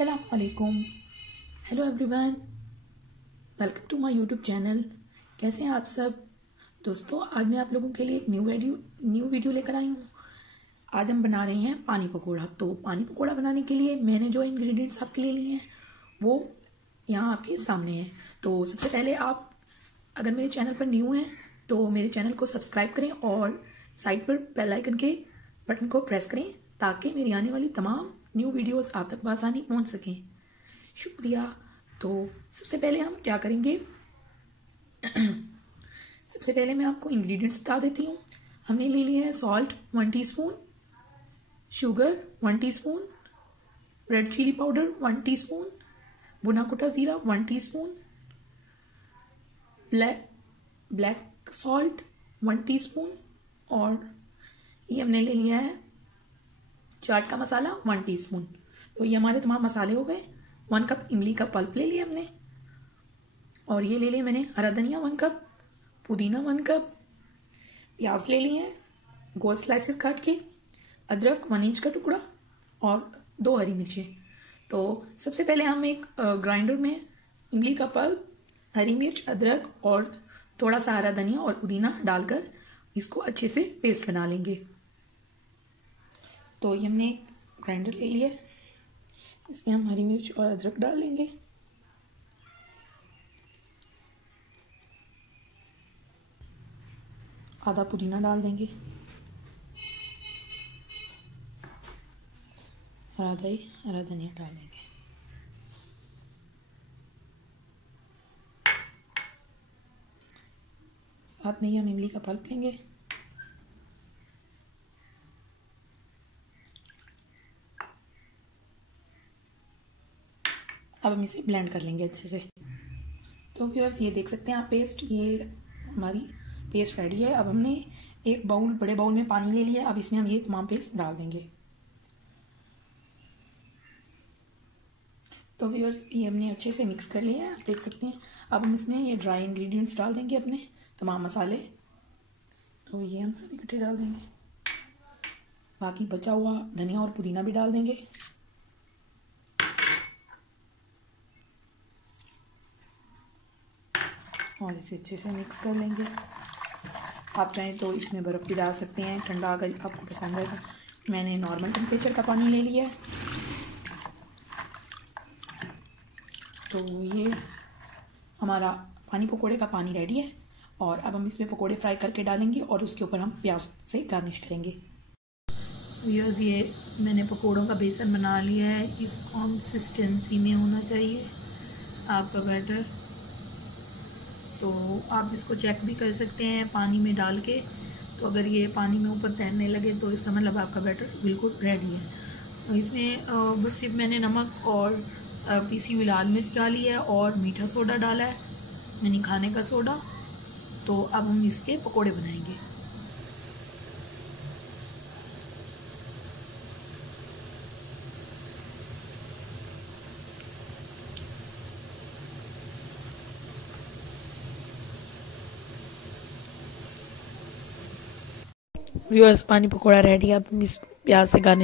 अस्सलामुअलैकुम। Hello everyone, welcome to my YouTube channel. कैसे हैं आप सब दोस्तों? आज मैं आप लोगों के लिए एक न्यू वीडियो लेकर आई हूँ। आज हम बना रहे हैं पानी पकोड़ा। तो पानी पकोड़ा बनाने के लिए मैंने जो इंग्रेडिएंट्स आपके लिए लिए हैं वो यहाँ आपके सामने हैं। तो सबसे पहले आप अगर मेरे चैनल पर न्यू हैं तो मेरे चैनल को सब्सक्राइब करें और साइड पर बेल आइकन के बटन को प्रेस करें ताकि मेरी आने वाली तमाम न्यू वीडियोस आप तक आसानी पहुंच सकें। शुक्रिया। तो सबसे पहले हम क्या करेंगे, सबसे पहले मैं आपको इंग्रेडिएंट्स बता देती हूँ। हमने ले लिया है salt 1 teaspoon, sugar 1 teaspoon, red chilli powder 1 teaspoon, भुना कुटा जीरा 1 टीस्पून, ब्लैक सॉल्ट 1 टीस्पून और ये हमने ले लिया है चाट का मसाला 1 टीस्पून। तो ये हमारे तमाम मसाले हो गए। 1 कप इमली का पल्प ले लिया हमने और ये ले लिया मैंने हरा धनिया 1 कप, पुदीना 1 कप, प्याज ले लिए हैं गोल स्लाइसेस काट के, अदरक 1 इंच का टुकड़ा और 2 हरी मिर्चें। तो सबसे पहले हम एक ग्राइंडर में इमली का पल्प, हरी मिर्च, अदरक और थोड़ा सा हरा धनिया और पुदीना डालकर इसको अच्छे से पेस्ट बना लेंगे। तो ये हमने ग्राइंडर ले लिया, इसमें हम हरी मिर्च और अदरक डाल लेंगे। आधा पुदीना डाल देंगे और आधा ही हरा धनिया डाल देंगे। साथ में ही हम इमली का पल्प लेंगे। अब हम इसे ब्लेंड कर लेंगे अच्छे से। तो व्यूअर्स ये देख सकते हैं आप पेस्ट, ये हमारी पेस्ट रेडी है। अब हमने एक बड़े बाउल में पानी ले लिया। अब इसमें हम ये तमाम पेस्ट डाल देंगे। तो व्यूअर्स ये हमने अच्छे से मिक्स कर लिया है, आप देख सकते हैं। अब हम इसमें ये ड्राई इंग्रेडिएंट्स डाल देंगे, अपने तमाम मसाले। तो ये हम सभी इकट्ठे डाल देंगे। बाकी बचा हुआ धनिया और पुदीना भी डाल देंगे। और इसे अच्छे से मिक्स कर लेंगे। आप चाहें तो इसमें बर्फ़ भी डाल सकते हैं, ठंडा अगर आपको पसंद है। मैंने नॉर्मल टेम्परेचर का पानी ले लिया है। तो ये हमारा पानी पकोड़े का पानी रेडी है और अब हम इसमें पकोड़े फ्राई करके डालेंगे और उसके ऊपर हम प्याज से गार्निश करेंगे। व्यूअर्स ये मैंने पकोड़ों का बेसन बना लिया है। इस कंसिस्टेंसी में होना चाहिए आपका बैटर। तो आप इसको चेक भी कर सकते हैं पानी में डाल के। तो अगर ये पानी में ऊपर तैरने लगे तो इसका मतलब आपका बैटर बिल्कुल रेडी है। तो इसमें बस सिर्फ मैंने नमक और पीसी हुई लाल मिर्च डाली है और मीठा सोडा डाला है, यानी खाने का सोडा। तो अब हम इसके पकोड़े बनाएंगे। व्यूअर्स पानी पकोड़ा रेडी है। अब इस प्याज से गाने